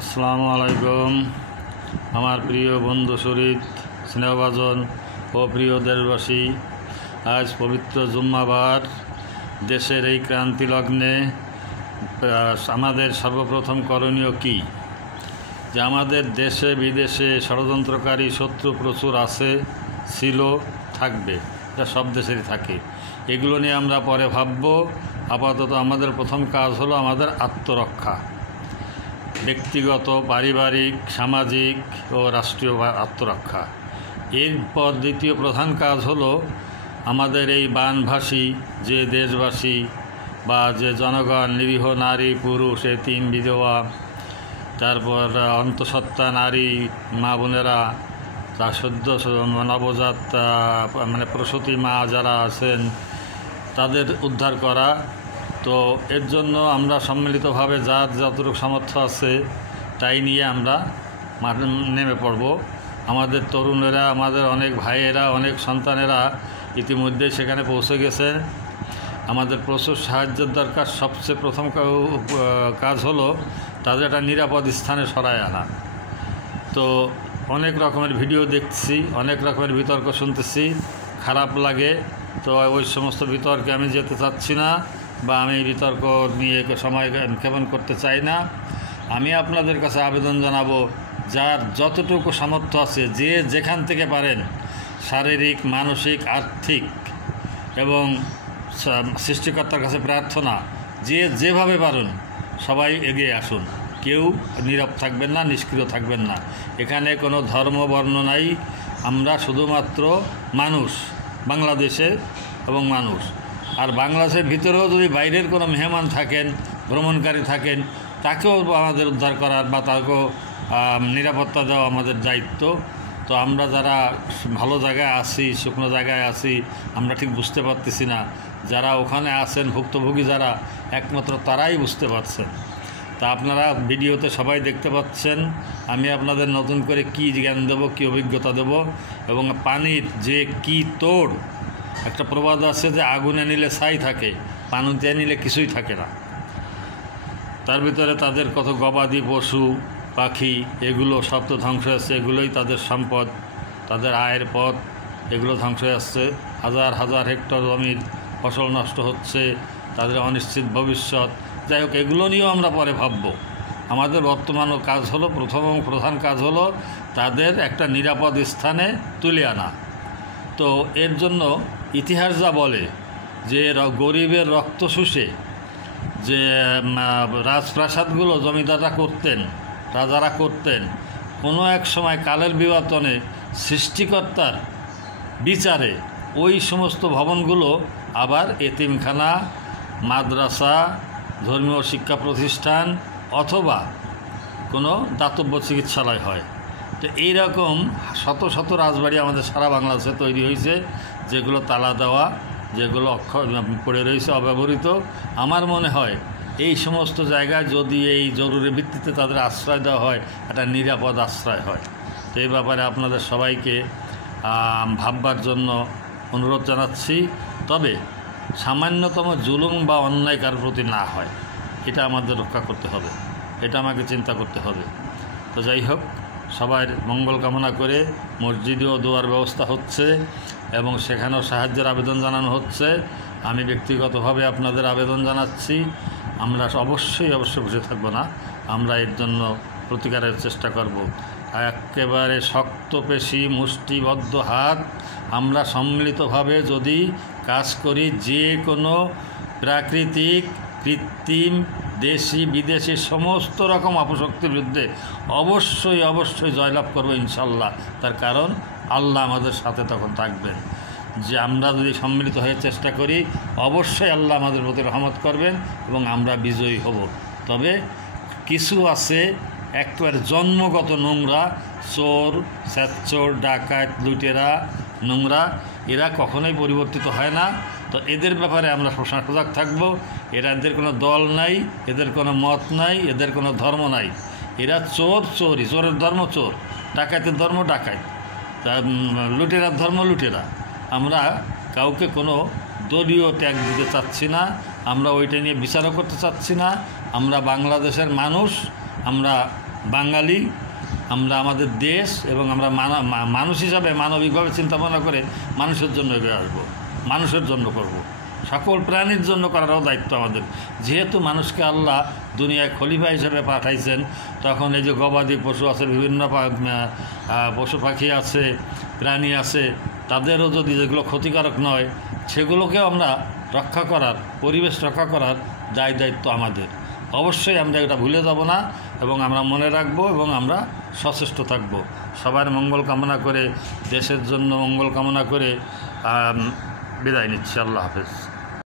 আসসালামু আলাইকুম। আমার প্রিয় বন্ধু শরীদ, স্নেহভাজন ও প্রিয় দেশবাসী, আজ পবিত্র জুম্মাবার দেশের এই ক্রান্তি লগ্নে আমাদের সর্বপ্রথম করণীয় কি? যে আমাদের দেশে বিদেশে ষড়যন্ত্রকারী শত্রু প্রচুর আছে, ছিল, থাকবে। এটা সব দেশেরই থাকে। এগুলো নিয়ে আমরা পরে ভাবব। আপাতত আমাদের প্রথম কাজ হলো আমাদের আত্মরক্ষা, ব্যক্তিগত, পারিবারিক, সামাজিক ও রাষ্ট্রীয় আত্মরক্ষা। এরপর দ্বিতীয় প্রধান কাজ হলো আমাদের এই বানভাসী যে দেশবাসী বা যে জনগণ, নিরীহ নারী, পুরুষ, এতিম, বিধবা, তারপর অন্তঃসত্ত্বা নারী, মা বোনেরা, তার সদ্য নবজাত প্রসূতি মা যারা আছেন, তাদের উদ্ধার করা। তো এর জন্য আমরা সম্মিলিতভাবে যার যতটুকু সামর্থ্য আছে তাই নিয়ে আমরা নেমে পড়ব। আমাদের তরুণেরা, আমাদের অনেক ভাইয়েরা, অনেক সন্তানেরা ইতিমধ্যেই সেখানে পৌঁছে গেছে। আমাদের প্রচুর সাহায্যের দরকার। সবচেয়ে প্রথম কাজ হলো তাদের একটা নিরাপদ স্থানে সরায় আনা। তো অনেক রকমের ভিডিও দেখছি, অনেক রকমের বিতর্ক শুনতেছি, খারাপ লাগে। তো ওই সমস্ত বিতর্কে আমি যেতে চাচ্ছি না, বা আমি বিতর্ক নিয়ে সময় ক্ষেপণ করতে চাই না। আমি আপনাদের কাছে আবেদন জানাবো, যার যতটুকু সামর্থ্য আছে, যে যেখান থেকে পারেন, শারীরিক, মানসিক, আর্থিক এবং সৃষ্টিকর্তার কাছে প্রার্থনা, যে যেভাবে পারেন সবাই এগিয়ে আসুন। কেউ নীরব থাকবেন না, নিষ্ক্রিয় থাকবেন না। এখানে কোনো ধর্ম বর্ণ নাই। আমরা শুধুমাত্র মানুষ, বাংলাদেশে এবং মানুষ। আর বাংলাদেশের ভিতরেও যদি বাইরের কোনো মেহমান থাকেন, ভ্রমণকারী থাকেন, তাকেও আমাদের উদ্ধার করার বা তাকেও নিরাপত্তা দেওয়া আমাদের দায়িত্ব। তো আমরা যারা ভালো জায়গায় আছি, শুকনো জায়গায় আছি, আমরা ঠিক বুঝতে পারতেছি না। যারা ওখানে আছেন, ভুক্তভোগী যারা, একমাত্র তারাই বুঝতে পারছেন। তা আপনারা ভিডিওতে সবাই দেখতে পাচ্ছেন আমি আপনাদের নতুন করে কি জ্ঞান দেবো, কী অভিজ্ঞতা দেব। এবং পানির যে কি তোড়, একটা প্রবাদ আছে যে আগুনে নিলে ছাই থাকে, পানিতে নিলে কিছুই থাকে না। তার ভিতরে তাদের কত গবাদি পশু, পাখি, এগুলো সব তো ধ্বংস হচ্ছে। এগুলোই তাদের সম্পদ, তাদের আয়ের পথ। এগুলো ধ্বংস হয়ে আসছে। হাজার হাজার হেক্টর জমির ফসল নষ্ট হচ্ছে, তাদের অনিশ্চিত ভবিষ্যৎ। যাই হোক, এগুলো নিয়েও আমরা পরে ভাবব। আমাদের বর্তমান কাজ হলো, প্রধান কাজ হলো তাদের একটা নিরাপদ স্থানে তুলে আনা। তো এর জন্য ইতিহাস যা বলে যে গরিবের রক্ত শুষে যে রাজপ্রাসাদগুলো জমিদাররা করতেন, রাজারা করতেন, কোনো এক সময় কালের বিবর্তনে সৃষ্টিকর্তার বিচারে ওই সমস্ত ভবনগুলো আবার এতিমখানা, মাদ্রাসা, ধর্মীয় শিক্ষা প্রতিষ্ঠান অথবা কোনো দাতব্য চিকিৎসালয় হয়। তো এইরকম শত শত রাজবাড়ি আমাদের সারা বাংলাদেশে তৈরি হয়েছে, যেগুলো তালা দেওয়া, যেগুলো পড়ে রয়েছে অব্যবহৃত। আমার মনে হয় এই সমস্ত জায়গায় যদি এই জরুরি ভিত্তিতে তাদের আশ্রয় দেওয়া হয়, একটা নিরাপদ আশ্রয় হয়। তো এই ব্যাপারে আপনাদের সবাইকে ভাববার জন্য অনুরোধ জানাচ্ছি। তবে সামান্যতম জুলুম বা অন্যায় কার প্রতি না হয়, এটা আমাদের রক্ষা করতে হবে, এটা আমাকে চিন্তা করতে হবে। তো যাই হোক, সবার মঙ্গল কামনা করে মসজিদেও দোয়ার ব্যবস্থা হচ্ছে এবং সেখানেও সাহায্যের আবেদন জানানো হচ্ছে। আমি ব্যক্তিগতভাবে আপনাদের আবেদন জানাচ্ছি। আমরা অবশ্যই বসে থাকবো না, আমরা এর জন্য প্রতিকারের চেষ্টা করব। একেবারে শক্ত পেশি, মুষ্টিবদ্ধ হাত, আমরা সম্মিলিতভাবে যদি কাজ করি, যে কোনো প্রাকৃতিক, কৃত্রিম, দেশি, বিদেশি সমস্ত রকম অপশক্তির বিরুদ্ধে অবশ্যই জয়লাভ করবো ইনশাল্লাহ। তার কারণ আল্লাহ আমাদের সাথে তখন থাকবেন। যে আমরা যদি সম্মিলিত হয়ে চেষ্টা করি, অবশ্যই আল্লাহ আমাদের প্রতি রহমত করবেন এবং আমরা বিজয়ী হব। তবে কিছু আছে একেবারে জন্মগত নোংরা, চোর, স্যাচ্চোর, ডাকাত, লুটেরা, নোংরা, এরা কখনোই পরিবর্তিত হয় না। তো এদের ব্যাপারে আমরা সবসময় সজাগ থাকবো। এদের কোনো দল নাই, এদের কোনো মত নাই, এদের কোনো ধর্ম নাই। এরা চোরই, চোরের ধর্ম চোর, ডাকাতের ধর্ম ডাকাত, লুটেরার ধর্ম লুটেরা। আমরা কাউকে কোনো দলীয় ট্যাগ দিতে চাচ্ছি না, আমরা ওইটা নিয়ে বিচারও করতে চাচ্ছি না। আমরা বাংলাদেশের মানুষ, আমরা বাঙালি, আমরা আমাদের দেশ এবং আমরা মানুষ হিসাবে মানবিকভাবে চিন্তা ভাবনা করে মানুষের জন্য এগিয়ে আসবো, মানুষের জন্য করব। সকল প্রাণীর জন্য করারও দায়িত্ব আমাদের। যেহেতু মানুষকে আল্লাহ দুনিয়ায় খলিফা হিসেবে পাঠাইছেন, তখন এই যে গবাদি পশু আছে, বিভিন্ন পশু পাখি আছে, প্রাণী আছে, তাদেরও যদি যেগুলো ক্ষতিকারক নয় সেগুলোকেও আমরা রক্ষা করার, পরিবেশ রক্ষা করার দায়িত্ব আমাদের। অবশ্যই আমরা এটা ভুলে যাব না এবং আমরা মনে রাখবো এবং আমরা সচেষ্ট থাকব। সবার মঙ্গল কামনা করে, দেশের জন্য মঙ্গল কামনা করে বিদায় নিচ্ছি। আল্লাহ হাফেজ।